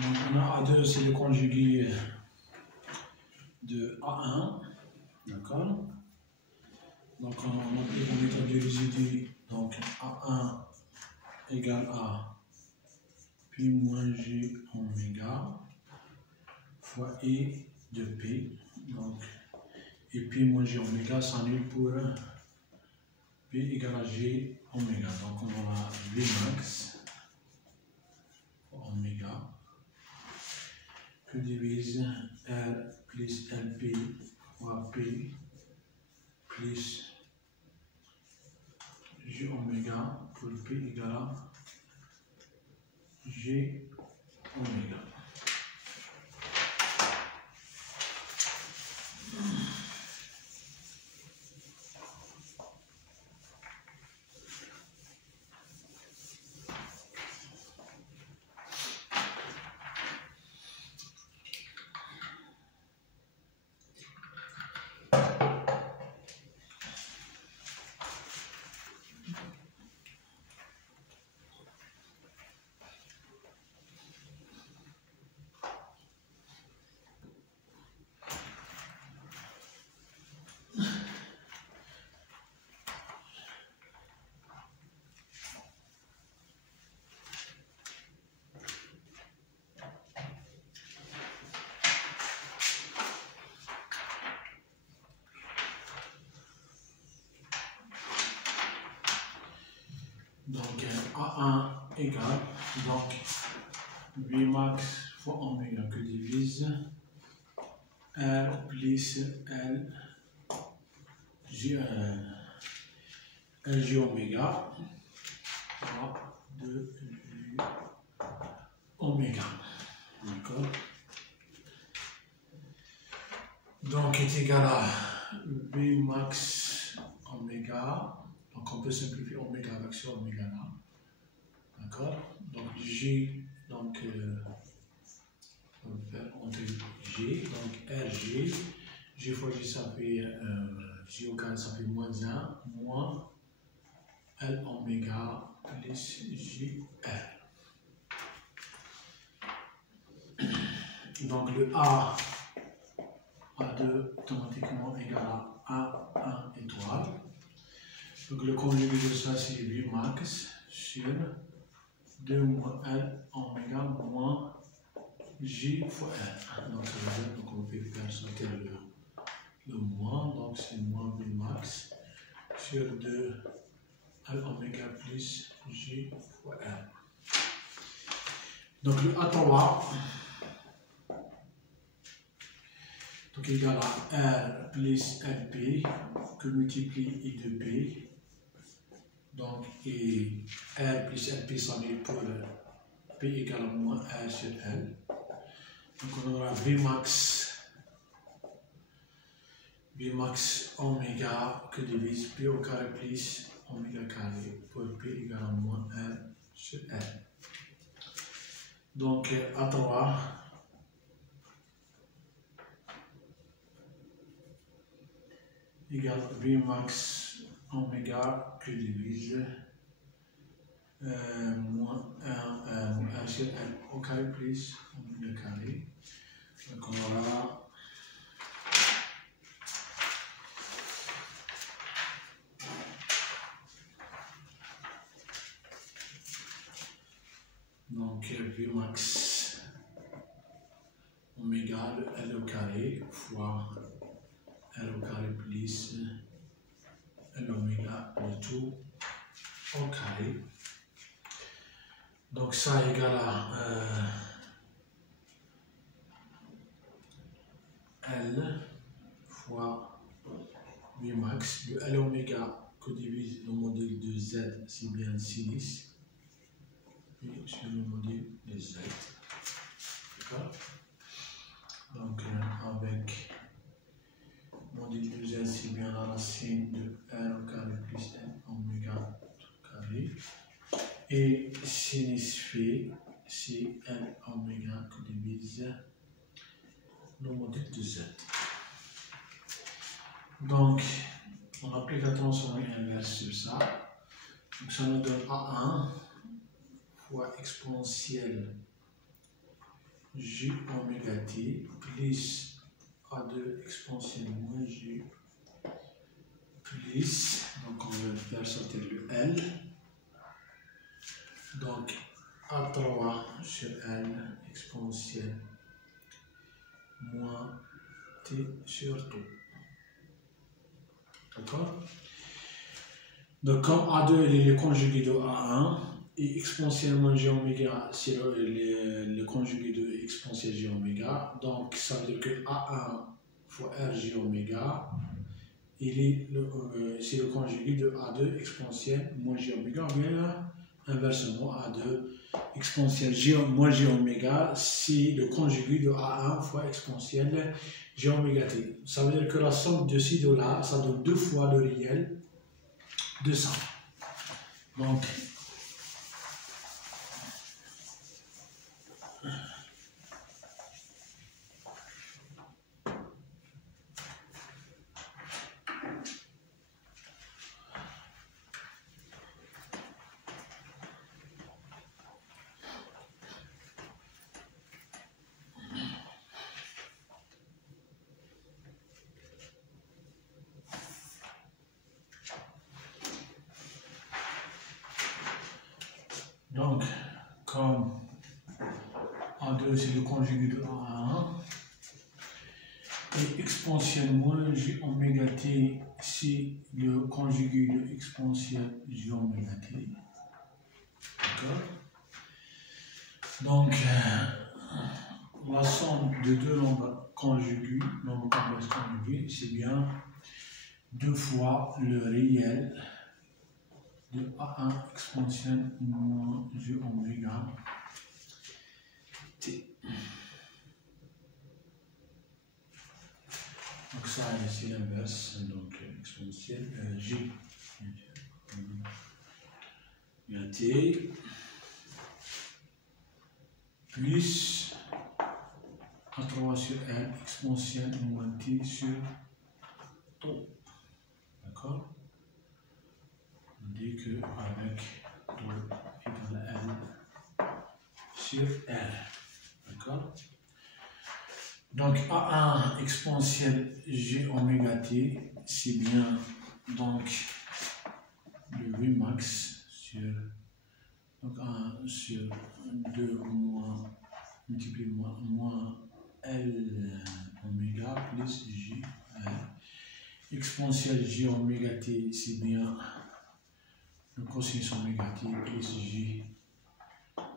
Donc on a A2, c'est le conjugué de A1, d'accord? Donc on applique la méthode de résidus, donc A1 égale A, puis moins G oméga, fois I de P, donc, et puis moins G oméga s'annule pour P égale à G oméga, donc on aura V max oméga que divise R plus LP fois P plus G oméga pour P égale à G oméga. Donc A1 égale, donc V max fois oméga que divise R plus L G oméga fois 2 G oméga. D'accord? Donc est égal à V max oméga. Donc on peut simplifier oméga avec ce oméga là. D'accord? Donc G, donc on va faire entre G, donc RG, G fois G ça fait G au carré ça fait moins 1, moins L oméga plus J R. Donc le A2 automatiquement égal à A1 étoile. Donc le conjugué de ça c'est V max sur 2 moins L oméga moins J fois R. Donc ça veut dire qu'on peut faire sauter le moins, donc c'est moins V max sur 2 L oméga plus J fois R. Donc le A3 donc égal à R plus LP que multiplie I de P. Donc, et R plus LP s'annule pour P égale à moins R sur L. Donc, on aura V max oméga que divise P au carré plus oméga carré pour P égale à moins R sur L. Donc, A3 égale V max oméga que divise moins 1 sur L au carré plus oméga carré. Donc on aura donc V max oméga de L au carré fois L au carré plus L oméga le tout au carré. Donc ça égale à L fois V max de L oméga que divise le module de Z, c'est bien sinus, et sur le module de Z. D'accord? Donc avec module de Z, c'est bien la racine de R au carré plus L oméga au carré. Et sinus phi, c'est L oméga que divise le module de Z. Donc, on applique la transformée inverse sur ça. Donc, ça nous donne A1 fois exponentielle J oméga t plus A2 exponentielle moins J plus, donc on va faire sortir le L, donc A3 sur L exponentielle moins T sur tout. D'accord? Donc comme A2 il est le conjugué de A1 et exponentiellement J oméga c'est le conjugué de exponentielle J oméga, donc ça veut dire que A1 fois RJ oméga c'est le conjugué de A2 exponentielle moins J oméga, bien inversement A2 exponentielle J moins J oméga c'est le conjugué de A1 fois exponentielle J oméga t. Ça veut dire que la somme de ci de là, ça donne 2 fois le réel de ça. Donc, comme A2 c'est le conjugué de A1 et exponentielle moins J oméga t c'est le conjugué de exponentielle J oméga t. D'accord? Donc, la somme de deux nombres conjugués, nombres complexes conjugués, c'est bien 2 fois le réel de A1 exponentielle moins J oméga t. Donc ça c'est l'inverse, donc exponentielle J oméga t plus A3 sur L exponentielle moins T sur tau. D'accord? On dit que avec tau égale L sur R. D'accord? Donc A1 exponentielle J oméga t, c'est bien donc le V max sur donc 1 sur 2 moins multiplié moins L oméga plus J L. Exponentielle J oméga t, c'est bien le cosinus oméga t plus J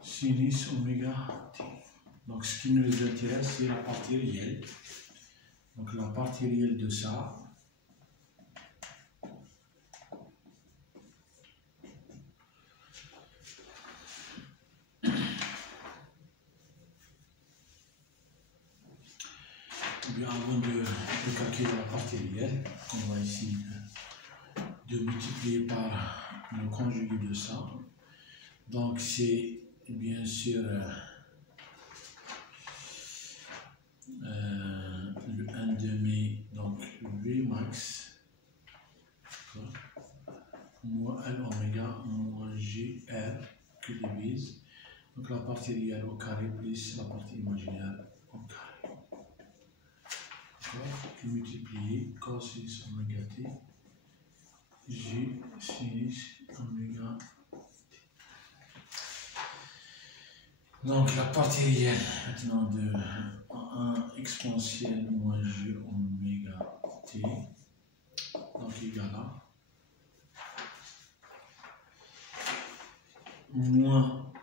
sinus oméga t. Donc ce qui nous intéresse, c'est la partie réelle. Donc la partie réelle de ça, bien avant de calculer la partie réelle, on va ici de multiplier par le conjugué de ça. Donc c'est bien sûr le 1 demi, donc V max, moins L oméga moins J R qui divise. Donc la partie réelle au carré plus la partie imaginaire au carré. Qui multiplie cosinus oméga t J sinus oméga t. Donc la partie réelle maintenant de 1 exponentielle moins J oméga t, donc égal à moins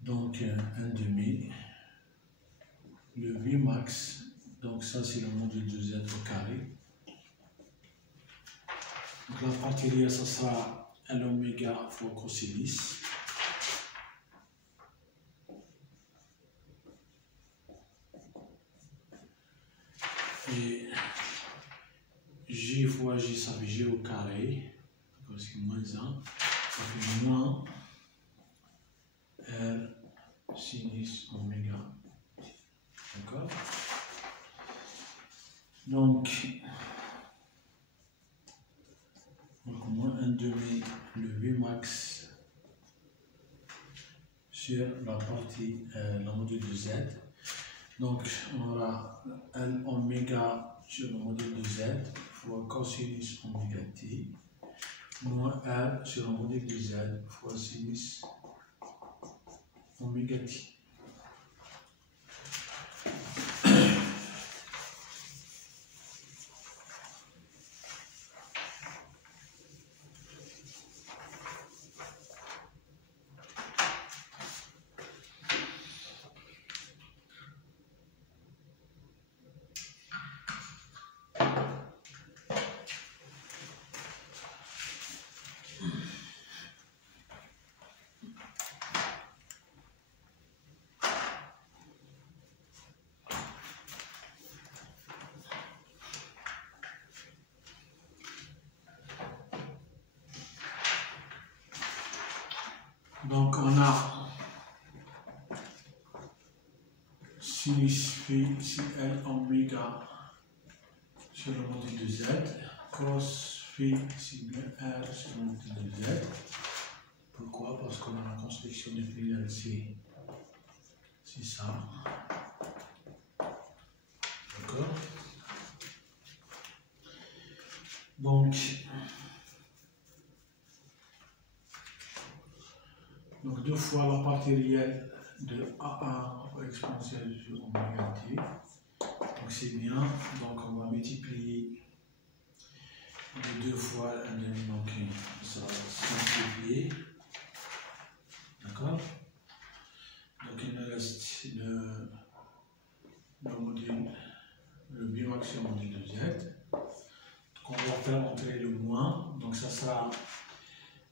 donc 1 demi le V max, donc ça c'est le module de Z au carré. Donc la partie réelle ça sera L oméga fois cosinus. Et J fois J, ça fait J au carré, c'est moins 1, ça fait moins R sinus oméga. D'accord? Donc moins 1 demi le V max sur la partie, la module de Z. Donc, on aura L oméga sur le module de Z fois cosinus oméga t moins L sur le module de Z fois sinus oméga t. Donc on a sinus phi si L oméga sur le module de Z, cos phi si bien R sur le module de Z. Pourquoi? Parce qu'on a la construction du filial c'est ça. D'accord? Donc 2 fois la partie réelle de A1 exponentielle sur oméga t. Donc c'est bien. Donc on va multiplier les 2 fois donc ça va simplifier. D'accord? Donc il me reste le module, le bimax sur le module de Z. Donc on va faire entrer le moins. Donc ça sera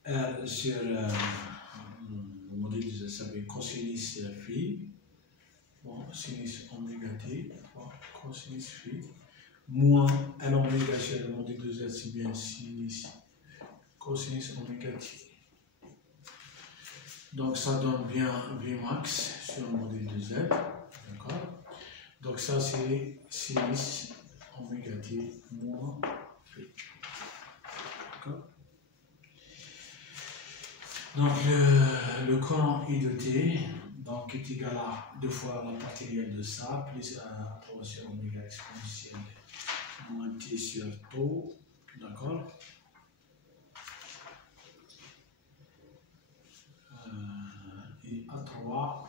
R sur le module de Z, ça veut dire cosinus phi, sinus oméga t, cosinus phi, moins L oméga sur le module de Z, c'est bien sinus cosinus oméga t. Donc ça donne bien Vmax sur le module de Z. D'accord? Donc ça c'est sinus oméga t moins phi. D'accord? Donc le courant I de T donc, est égal à 2 fois la partie réelle de ça, plus la proportion oméga exponentielle moins T sur tau. D'accord? Et A3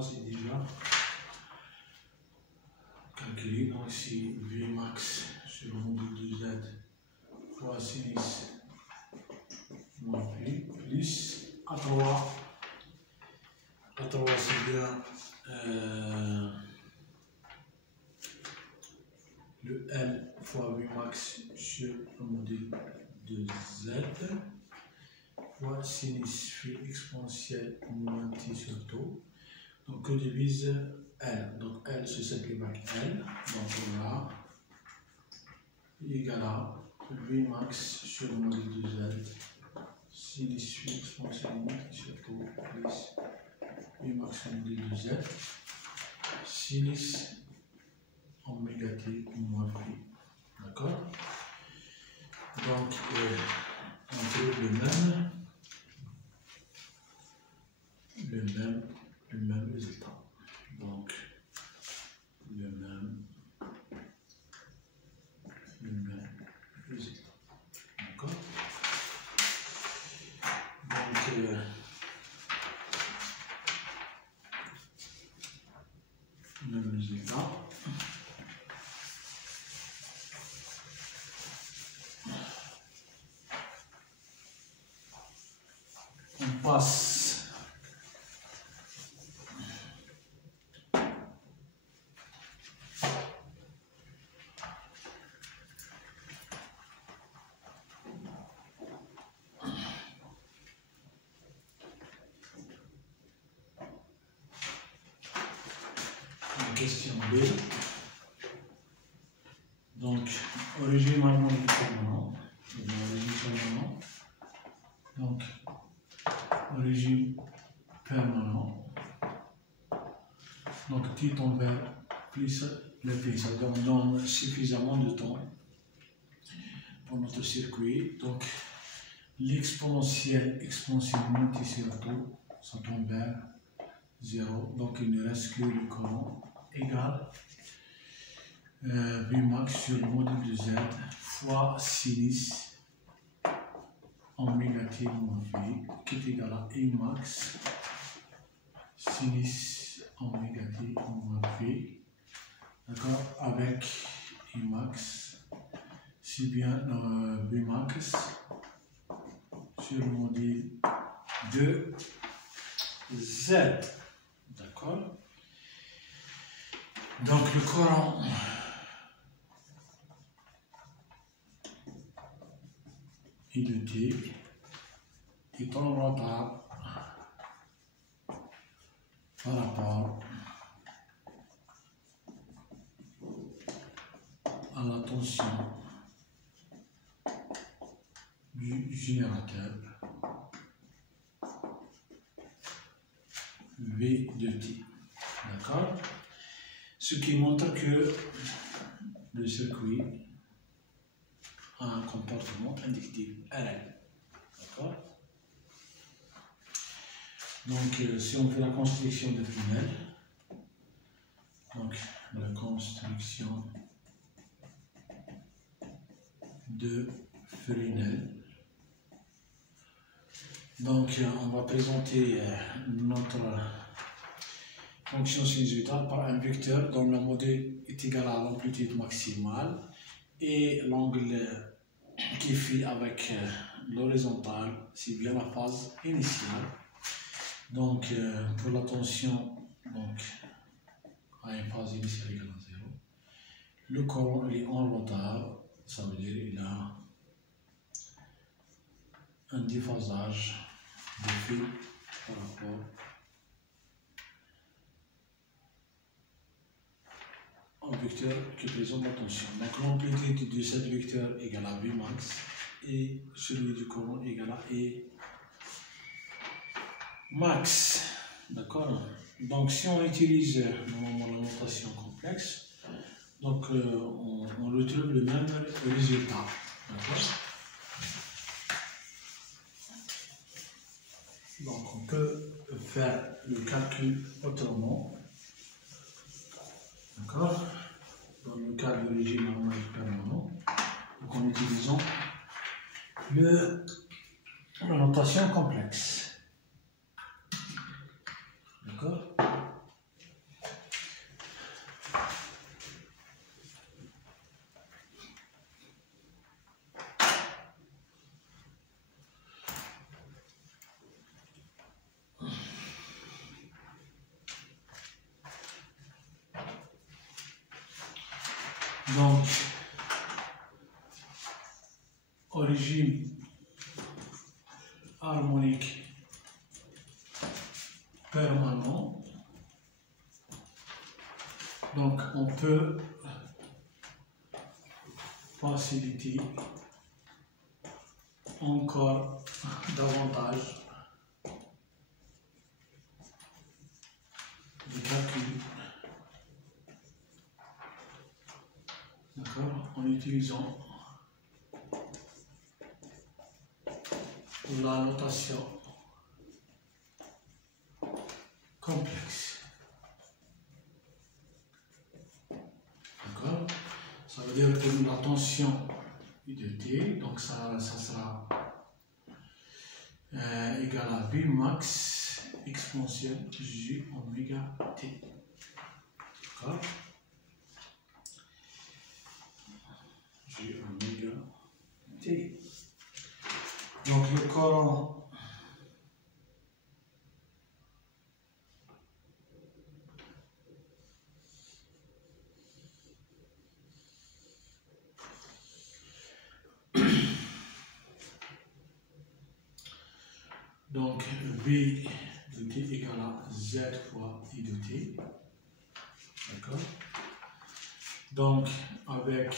c'est déjà calculé. Donc c'est Vmax sur le module de Z fois sinus moins phi plus A3 c'est bien le L fois Vmax sur le module de Z fois sinus phi exponentielle moins T sur tau. Donc on divise L. Donc L se simplifie avec L. Donc on a égal à Vmax sur le module de Z sinus phi exponentielle moins T sur tau plus Vmax sur le module de Z sinus oméga t moins phi. D'accord? Donc on trouve le même résultat. Donc le même résultat. D'accord? Donc le même résultat. On passe question B. Donc, origine harmonique permanente. Donc, origine permanente. Donc, T tombe vers plus le P. Ça donne suffisamment de temps pour notre circuit. Donc, l'exponentielle multiplie tout, ça tombe vers 0. Donc, il ne reste que le courant égal Vmax sur le module de Z fois sinus oméga t moins V qui est égal à Emax sinus oméga t moins V, d'accord, avec Emax si bien Vmax sur le module de Z, d'accord. Donc le courant I de T est en retard par rapport à la tension du générateur V de T, d'accord, ce qui montre que le circuit a un comportement inductif RL, d'accord. Donc si on fait la construction de Fresnel, donc la construction de Fresnel, donc on va présenter notre fonction sinusoïdale par un vecteur dont le modèle est égal à l'amplitude maximale et l'angle qui fait avec l'horizontale, c'est bien la phase initiale. Donc pour la tension, donc à une phase initiale égale à 0, le courant est en retard, ça veut dire qu'il a un déphasage de fil par rapport au vecteur qui présente la tension. Donc l'amplitude de cet vecteur égale à Vmax et celui du courant égale à E max, d'accord. Donc si on utilise normalement la notation complexe, donc on retrouve le même résultat, d'accord. Donc on peut faire le calcul autrement, d'accord, dans le cas de régime harmonique permanent, donc en utilisant la notation complexe, d'accord. Donc, au régime harmonique permanent, donc on peut faciliter encore davantage le calcul, d'accord, en utilisant la notation complexe, d'accord. Ça veut dire que la tension I de T, donc ça sera égal à Vmax exponentielle J oméga T, d'accord, J oméga T. Donc le courant donc V de T égale à Z fois I de T, d'accord. Donc avec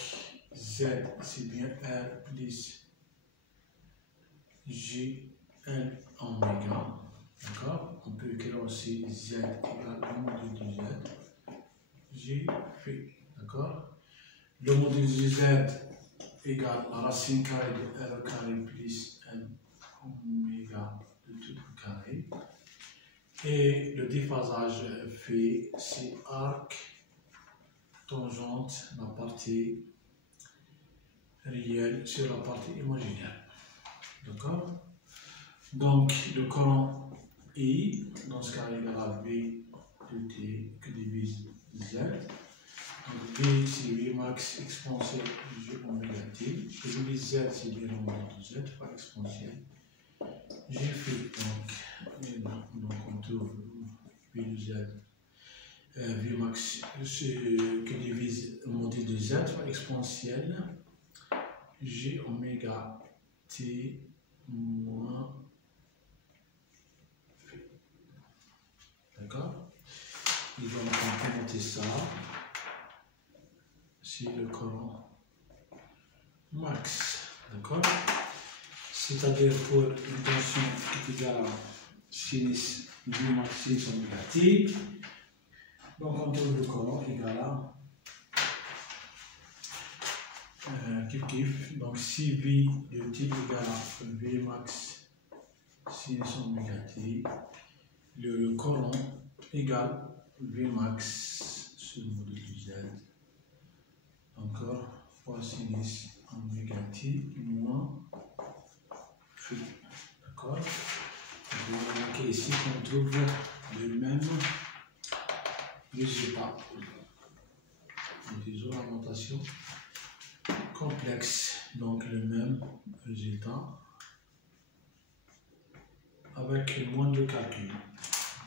Z c'est bien R plus J L oméga, d'accord. On peut écrire aussi Z égale au module de Z, J phi, D'accord? Le module de Z égale la racine carrée de R carré plus N oméga de tout le carré. Et le déphasage fait, c'est arc tangente la partie réelle sur la partie imaginaire. D'accord? Donc, le courant I, dans ce cas, égale à V de T que divise Z. Donc, V, c'est V max exponentielle G oméga T. Que divise Z, c'est V normal de Z par exponentielle. J'ai fait, donc on trouve V de Z. V max que divise le module de Z par exponentielle G oméga T moins V. D'accord? Et donc on peut noter ça. C'est le courant max. D'accord? C'est-à-dire pour une tension qui est égale à sinus V max sinus oméga T. Donc on trouve le courant égal à kiff kiff. Donc si V de T égale à V max sinus oméga T, le courant égale V max sur le module de Z. Encore fois sinus oméga T moins V. D'accord? Vous remarquez ici qu'on trouve le même résultat. Des ornementations complexes, donc le même résultat avec moins de calcul.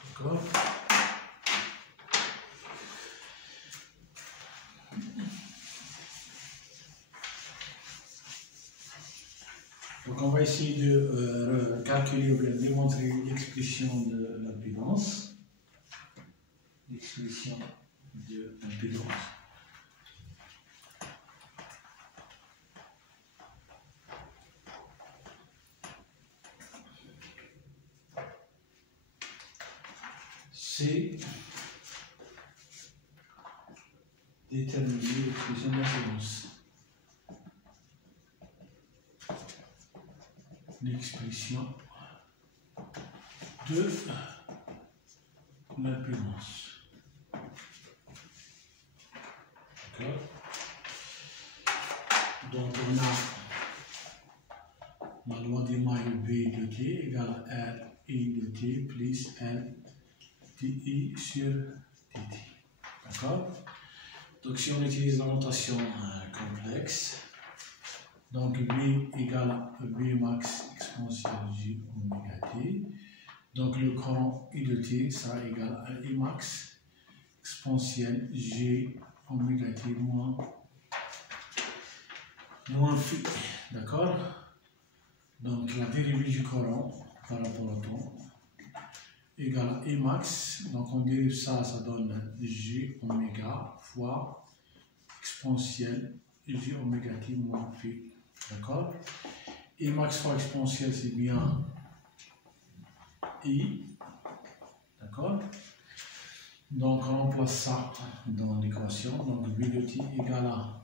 D'accord? Donc on va essayer de calculer ou bien démontrer l'expression de l'impédance. L'expression de l'impédance. C'est déterminer l'expression d'impédance. L'expression de l'impédance. D'accord? Donc on a la loi des mailles V de T égale à R I de T plus L dI sur dt. D'accord? Donc si on utilise la notation complexe, donc V égale à V max exponentielle J oméga T. Donc le courant I de T sera égal à I max exponentielle J oméga T moins phi. D'accord? Donc la dérivée du courant par rapport au temps égale à I max. Donc on dérive ça, ça donne J oméga fois exponentielle J oméga T moins phi. D'accord? I max fois exponentielle, c'est bien I. D'accord? Donc on remplace ça dans l'équation. Donc V de T égale à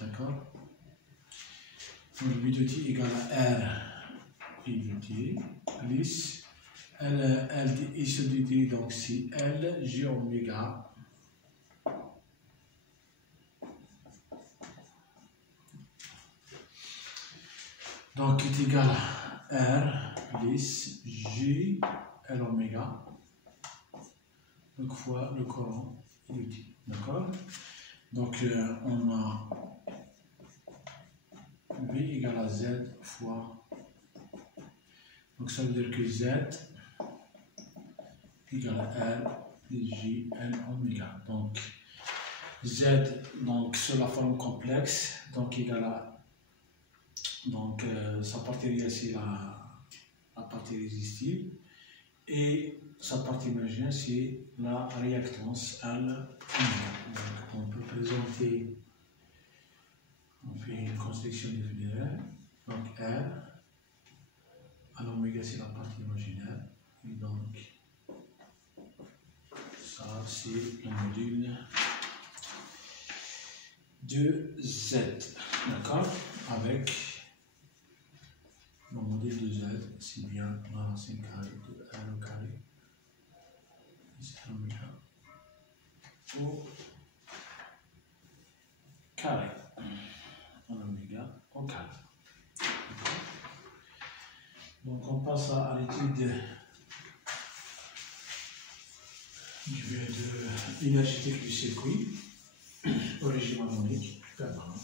d'accord? Donc V de T égale à R I de T plus L I sur dt, donc c'est L J oméga donc est égal à R plus J L oméga donc fois le courant I de T. D'accord? Donc on a V égale à Z fois, donc ça veut dire que Z égale à R plus J L oméga. Donc Z donc sur la forme complexe, donc égale à, donc sa partie réelle c'est la partie résistive et sa partie imaginaire c'est la réactance L oméga. Donc on peut présenter, on fait une construction définitive, donc R à l'oméga c'est la partie imaginaire et donc c'est le module de Z, d'accord, avec le module de Z, c'est bien la racine carrée de L au carré, ici au carré, en oméga au carré. Donc on passe à l'étude de énergétique du circuit au régime harmonique permanent.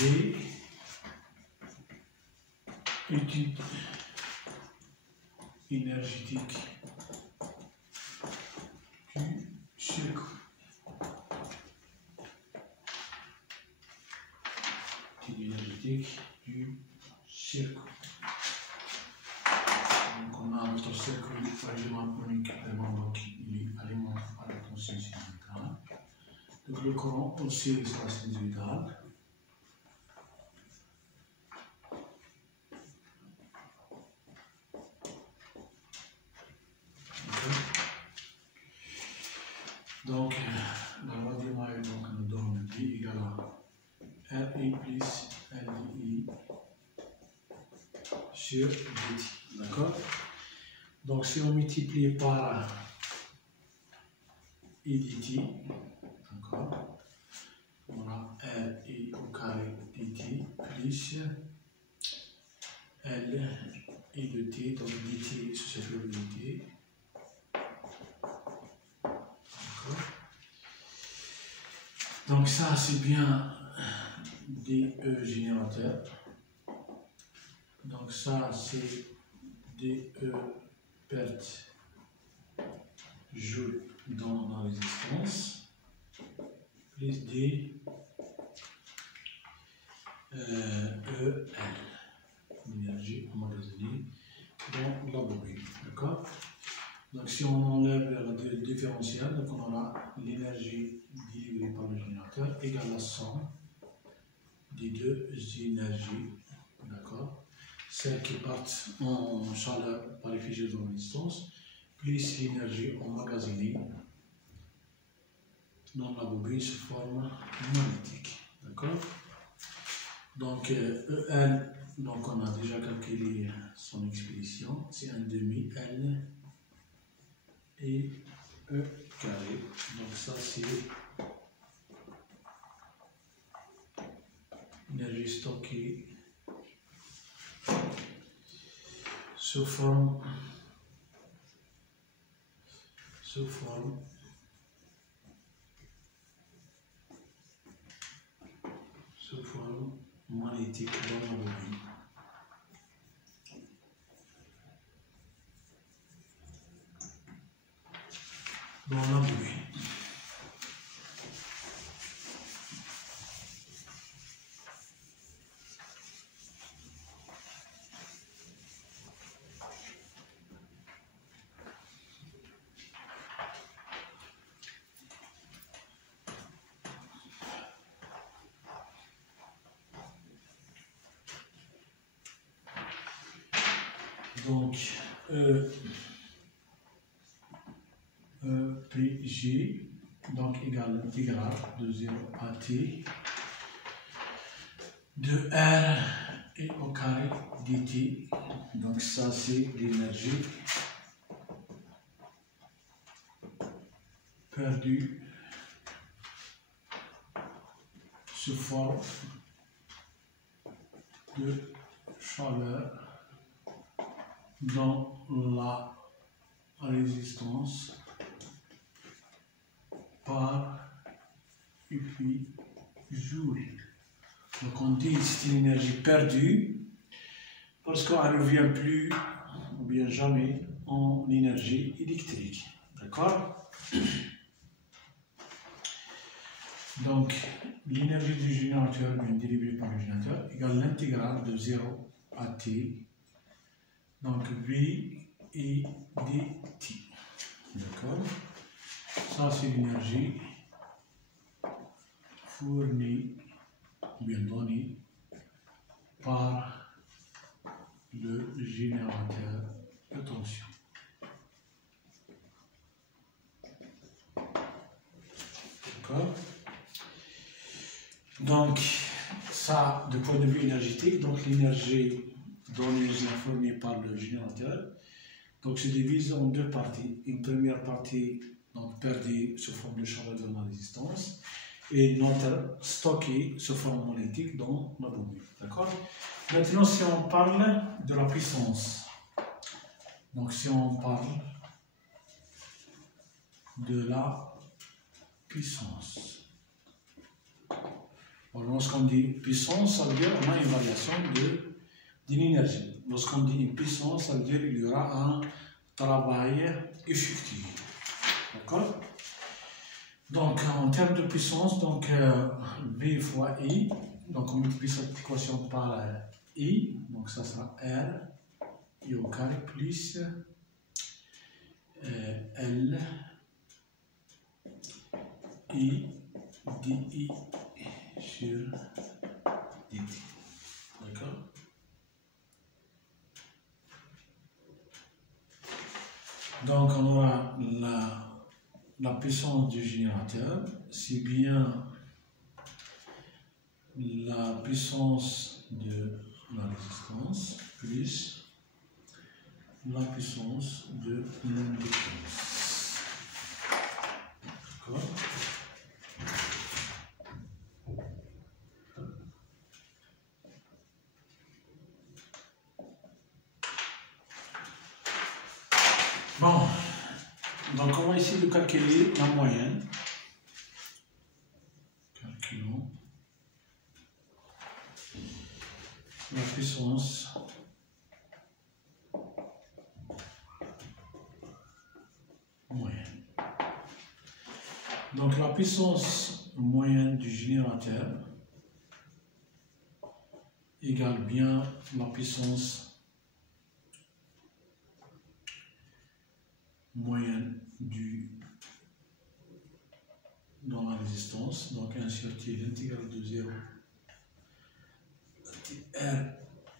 D, étude énergétique du circuit. Étude énergétique du circuit. Donc on a notre circuit régime harmonique permanent qui alimente par la tension sinusoïdale. Donc le courant oscille sur la sinusoïdale. Donc, la loi du Maille nous donne D égale à RI plus LI sur dt. D'accord? Donc, si on multiplie par I dt, d'accord, on a RI au carré dt plus L et de t, donc dt sur cette probabilité. Donc ça c'est bien DE générateur. Donc ça c'est DE perte joule dans la résistance plus D EL, l'énergie emmagasinée dans la bobine. D'accord? Donc si on enlève le différentiel, donc on aura l'énergie divisée par le générateur égale la somme des deux énergies, d'accord, celles qui partent en chaleur par effet de résistance, plus l'énergie emmagasinée dans la bobine sous forme magnétique, d'accord. Donc EL, donc on a déjà calculé son expression, c'est un demi L et E carré, donc ça c'est l'énergie stockée sous forme magnétique dans la bobine. Donc, PG, donc égale l'intégrale de 0 à t de R et au carré dt. Donc ça c'est l'énergie perdue sous forme de chaleur dans la résistance par UP joule. Donc on dit que c'est une énergie perdue parce qu'on ne revient plus ou bien jamais en énergie électrique. D'accord? Donc l'énergie du générateur bien dérivée par le générateur égale l'intégrale de 0 à t. Donc V et dt. D'accord? Ça c'est l'énergie fournie ou bien donnée par le générateur de tension. D'accord? Donc, ça, de point de vue énergétique, donc l'énergie donnée est fournie par le générateur. Donc, se divise en deux parties. Une première partie, donc, perdue sous forme de chaleur dans la résistance, et une autre stockée sous forme magnétique dans la bobine. D'accord? Maintenant, si on parle de la puissance, donc si on parle de la puissance, lorsqu'on dit puissance, ça veut dire qu'on a une variation d'une énergie. Lorsqu'on dit une puissance, ça veut dire qu'il y aura un travail effectué. D'accord? Donc, en termes de puissance, donc V fois I, donc on multiplie cette équation par I, donc ça sera R, I au carré plus L, I, DI sur dt. D'accord? Donc, on aura la puissance du générateur, c'est bien la puissance de la résistance plus la puissance de l'inductance. D'accord? Bon, donc on va essayer de calculer la moyenne. Calculons la puissance moyenne. Donc la puissance moyenne du générateur égale bien la puissance moyenne dans la résistance, donc inserter l'intégrale de 0 R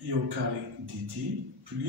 I au carré dt plus